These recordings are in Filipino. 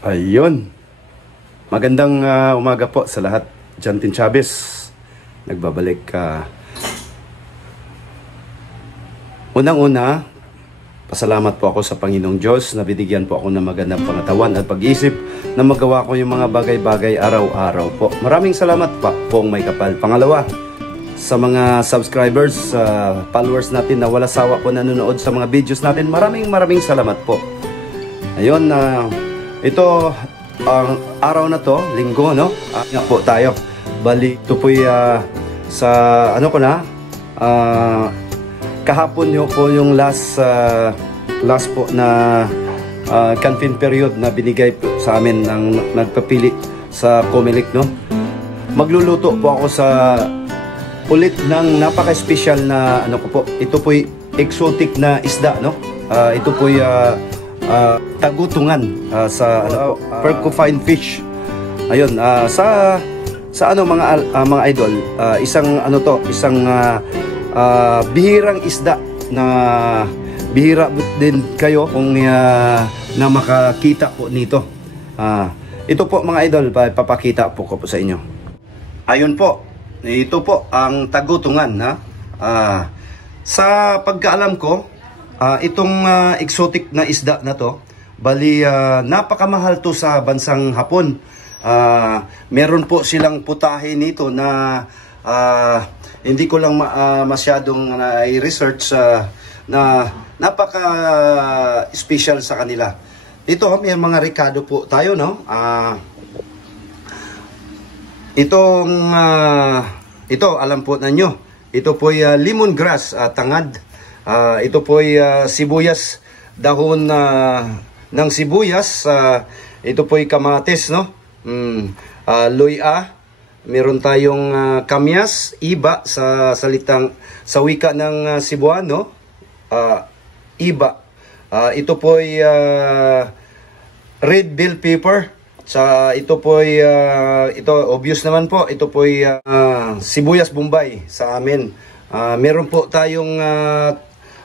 Ayun. Magandang umaga po sa lahat. Jantin Chavez. Nagbabalik. Unang-una, pasalamat po ako sa Panginoong Diyos na binigyan po ako ng magandang pangatawan at pag-isip na magawa ko yung mga bagay-bagay araw-araw po. Maraming salamat pa poong may kapal. Pangalawa, sa mga subscribers, followers natin na wala sawa po nanonood sa mga videos natin, maraming salamat po. Ayun, ito ang araw na to, linggo, no? Nga po tayo. Bali, ito po sa ano ko na, kahapon nyo po yung last po na campaign period na binigay po sa amin ng nagpapili sa Comelec, no? Magluluto po ako sa ulit ng napaka-special na ano ko po. Ito po exotic na isda, no? Ito po tagutungan sa porcupine fish. Ayun, sa ano mga idol, isang ano to, isang bihirang isda na bihira din kayo kung na makakita po nito. Ito po mga idol, papakita po ko po sa inyo. Ayun po, ito po ang tagutungan, ha. Sa pagkaalam ko, itong exotic na isda na to, bali napakamahal to sa bansang Hapon. Meron po silang putahe nito na hindi ko lang masyadong i-research na napaka-special sa kanila. Ito, may mga rekado po tayo, no? Ito, alam po ninyo, ito po lemongrass, tangad. Ito po sibuyas, dahon ng sibuyas. Ito po kamatis, no? Luya. Meron tayong kamyas, iba sa wika ng Cebuano. Iba. Ito po red bell pepper. Ito po ito obvious naman po. Ito po sibuyas Bombay sa amin. Meron po tayong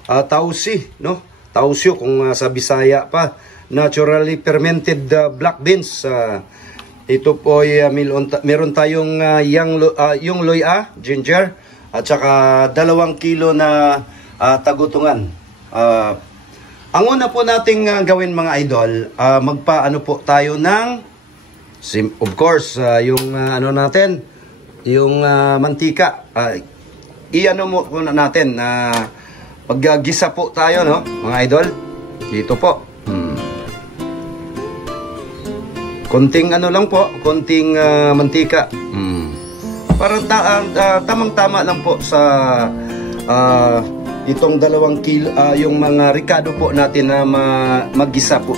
tausi, no? Tausyo kung sa Bisaya pa. Naturally fermented black beans. Ito po meron tayong yung luya, ginger, at saka 2 kilo na tagutungan. Ang una po nating gawin mga idol, magpaano po tayo ng of course yung ano natin, yung mantika. Iano mo po natin na paggisa po tayo, no, mga idol. Dito po. Konting ano lang po, konting mantika. Para tamang-tama lang po sa itong 2 kilo, yung mga ricado po natin na maggisa po.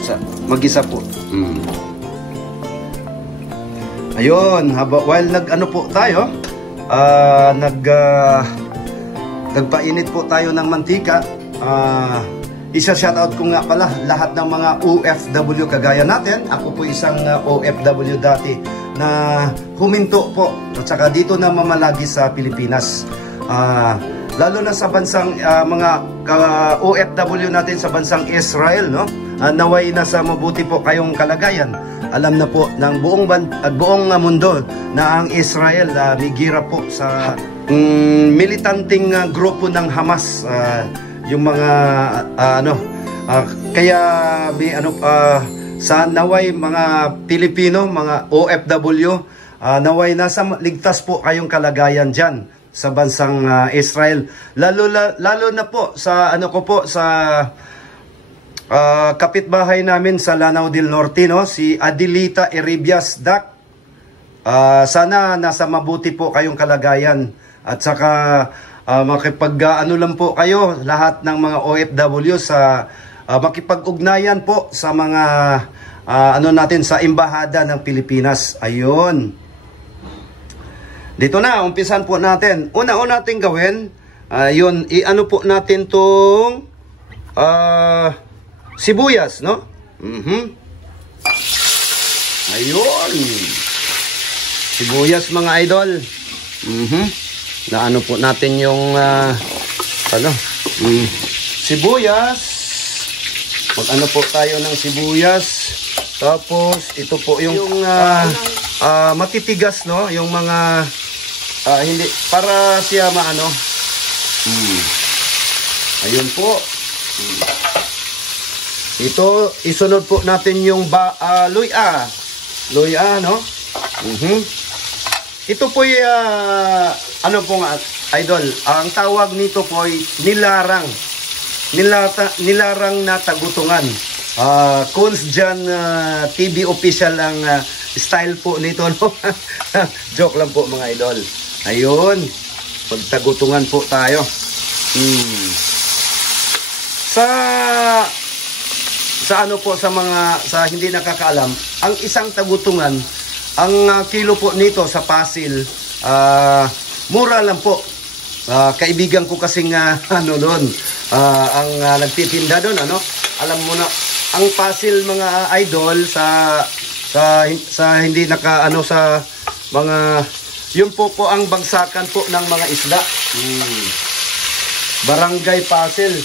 Ayun, while nag-ano po tayo, nagpainit po tayo ng mantika. Isa-shoutout ko nga pala lahat ng mga OFW kagaya natin. Ako po isang OFW dati na huminto po at saka dito na mamalagi sa Pilipinas. Lalo na sa bansang mga OFW natin sa bansang Israel, no? Naway nasa mabuti po kayong kalagayan. Alam na po ng buong mundo na ang Israel migira po sa militanting grupo ng Hamas. Yung mga kaya may sa naway mga Pilipino, mga OFW, naway nasa ligtas po kayong kalagayan diyan sa bansang Israel. Lalo na po sa sa kapitbahay namin sa Lanao del Norte, no, si Adelita Eribias Dak. Sana nasa mabuti po kayong kalagayan at saka makipag-ano lang po kayo lahat ng mga OFW sa makipag-ugnayan po sa mga natin sa embahada ng Pilipinas. Ayun. Dito na, umpisan po natin. Una-una natin gawin, yun, i-ano po natin tong sibuyas, no? Ayun. Sibuyas mga idol. Na ano po natin yung sibuyas. Mag-ano po tayo ng sibuyas. Tapos ito po yung matitigas, no, yung mga hindi para siya maano. Ayun po. Ito isunod po natin yung luya. Luya, no? Ito po ano po nga, idol, ang tawag nito po ay nilarang. Nilarang na tagutungan. Cons Jan TV official ang style po nito, no? Joke lang po mga idol. Ayun, pagtagutungan po tayo. Sa ano po, sa hindi nakakaalam, ang isang tagutungan, ang kilo po nito sa Pasil, mura lang po. Kaibigan ko kasing ano doon, ang nagtitinda doon, ano? Alam mo na, ang Pasil mga idol sa hindi nakaano sa mga, yun po ang bagsakan po ng mga isda. Barangay Pasil.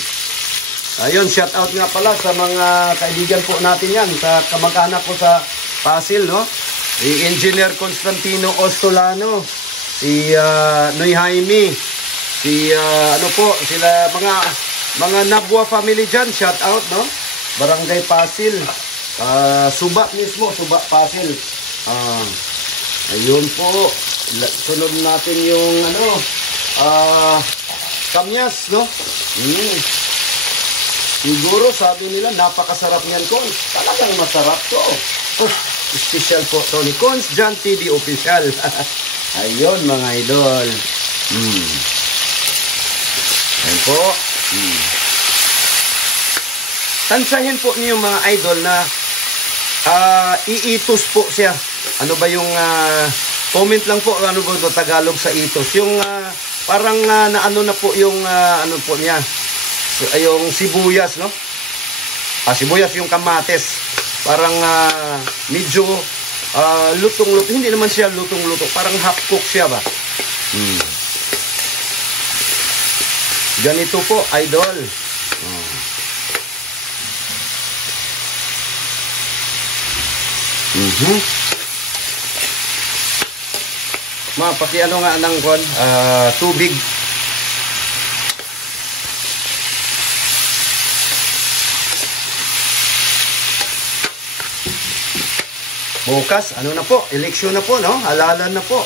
Ayun, shout out nga pala sa mga kaibigan po natin yan, sa kamag-anak ko sa Pasil, no? Si Engineer Constantino Ostolano, si Noy Jaime, si ano po, sila mga Nabwa family dyan, shout out, no? Barangay Pasil, Suba mismo, Suba Pasil. Ayun po, sunod natin yung ano, kamyas, no? Siguro sabi nila napakasarap niyan, Cons. Talagang masarap to. Special po to ni Cons Jan TV official. Ayun mga idol. Ayun po. Tansahin po niyo mga idol na iitos po siya. Ano ba yung comment lang po, ano ba ito Tagalog sa itos? Yung parang naano na po yung ano po niya. Yung sibuyas, no? Sibuyas yung kamates. Parang medyo lutong-lutong. Hindi naman siya lutong-lutong. Parang half cook siya ba? Ganito po, idol. Paki ano nga ng tubig. Bukas, ano na po, eleksyon na po, no? Halalan na po.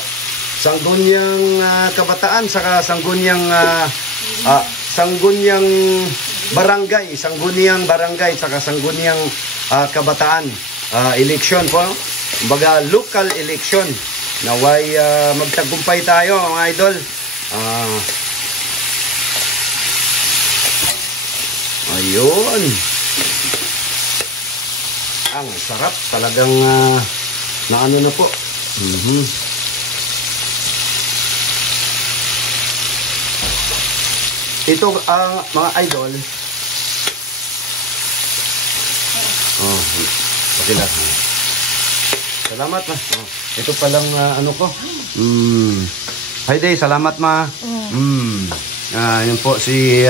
Sangguniang kabataan, saka sangguniang barangay, saka sangguniang kabataan. Eleksyon po, kumbaga local election. Naway magtagumpay tayo, mga idol. Ayun. Ang sarap, talagang naano na po. Ito mga idol. Okay lang. Salamat ma. Ito palang ano ko. Hi day, salamat ma. Yun po si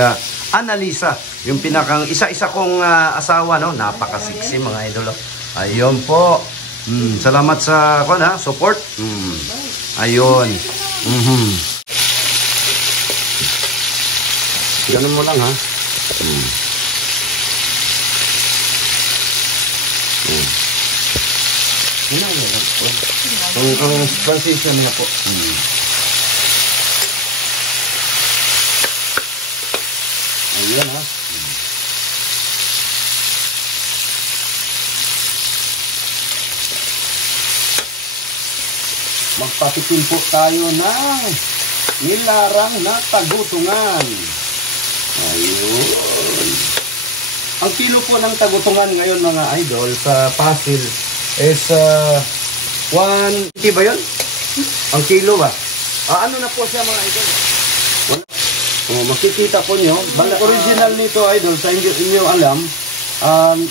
Annalisa, yung pinakang isa-isa kong asawa, no? Napaka-sexy mga idol. Ayun po. Salamat sa support. Ayun. Ganun mo lang ha. Ang transition na po. Ayan ha. Magpatikim po tayo ng nilarang na tagutungan. Ayun. Ang kilo po ng tagutungan ngayon mga idol sa Pasil is 150 ba yun? Ang kilo ba? Ano na po siya mga idol? Makikita po nyo, bang original nito idol, sa inyo alam,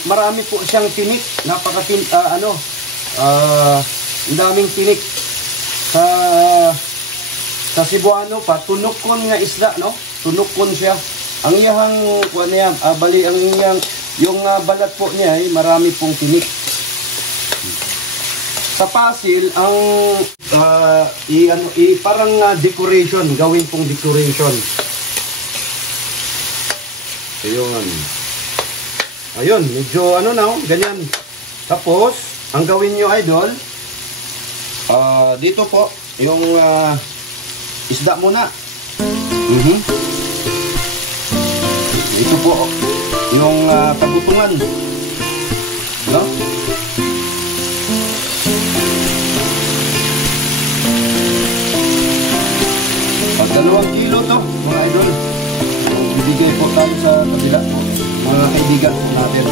marami po siyang tinik, ang daming tinik. Sa Cebuano pa, tunukon nga isda, no? Tunukon siya. Ang iyang, bali, ang iyang, yung balat po niya ay marami pong tinik. sa pasil ang parang decoration, gawin pong decoration. Ayun, medyo ano na, ganyan. Tapos, ang gawin nyo, idol, dito po, yung isda muna. Ito po, yung tagutungan. No? Pag 2 kilo to, mga idol. Ibigay po tayo sa kabila po. Mga kaibigan po natin.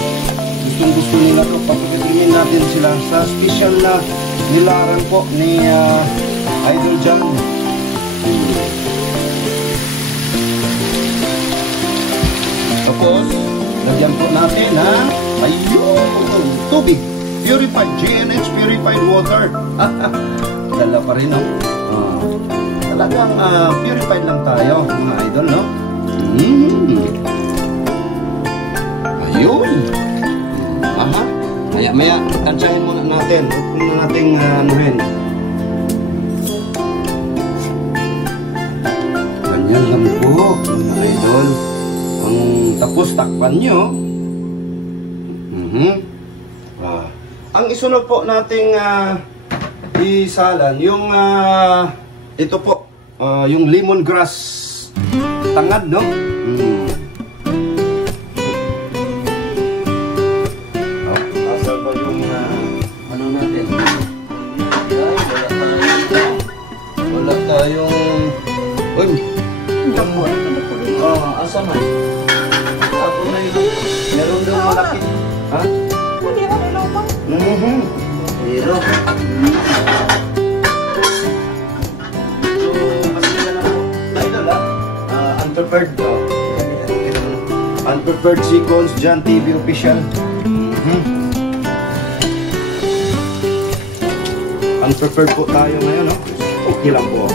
Gusto nila to, papakitingin natin sila sa special na nilaran po ni Idol John. Tapos, lagyan po natin ayun, tubig. Purified, GNH purified water. Dala pa rin, no? Talagang purified lang tayo, mga idol, no? Ayun. Maya, tansyahin muna natin. Huwag muna nating anuhin. Ganyan lang po, mga idol. Ang tapos takpan nyo. Ang isunod po nating isalan, yung ito po, yung lemongrass tangad, no? Nasa ba yung ano natin? Wala tayong uy, asa man? Ako na yun. Meron daw malaki. Ha? Hindi na ilaw pa. Hero. Unprepared Unprepared Sequence John TV official. Unprepared po tayo ngayon, no? Okay lang po.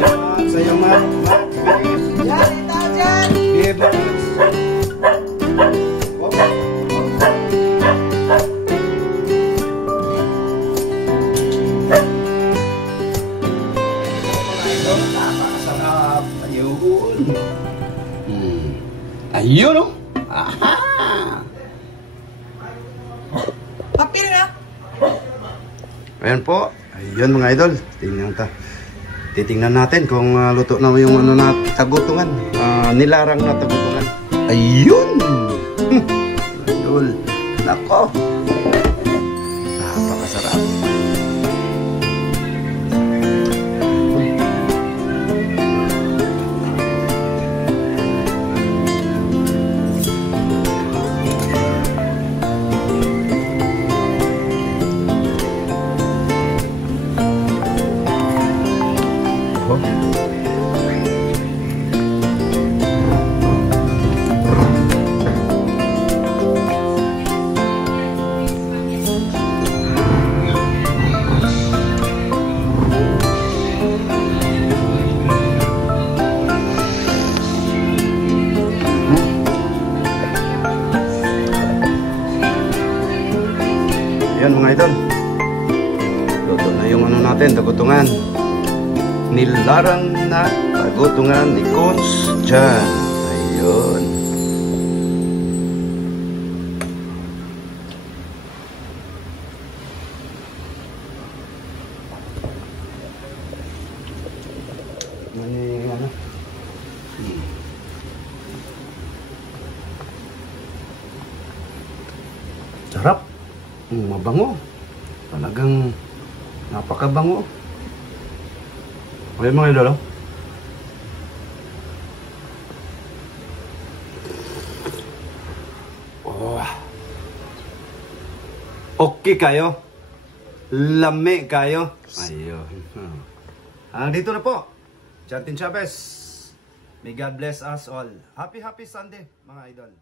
Ayun, sa'yo, Matt. Yan, ito dyan. Behave lang. Ayun, no? Aha! Papil na. Ayan po. Ayun, mga idol. Titingnan natin kung luto na yung ano na tagutungan. Nilarang na tagutungan. Ayun! Ayun. Nako! Napakasarap. Ayan, mga idol. Luto na yung ano natin, tagutungan. Nilarang na tagutungan ni Coach John. Ayun. Ano? Sarap. Mabango. Talagang napakabango. Okay, mga idol. Okay kayo. Lami kayo. Ayun. Dito na po. Justin Chavez. May God bless us all. Happy Sunday, mga idol.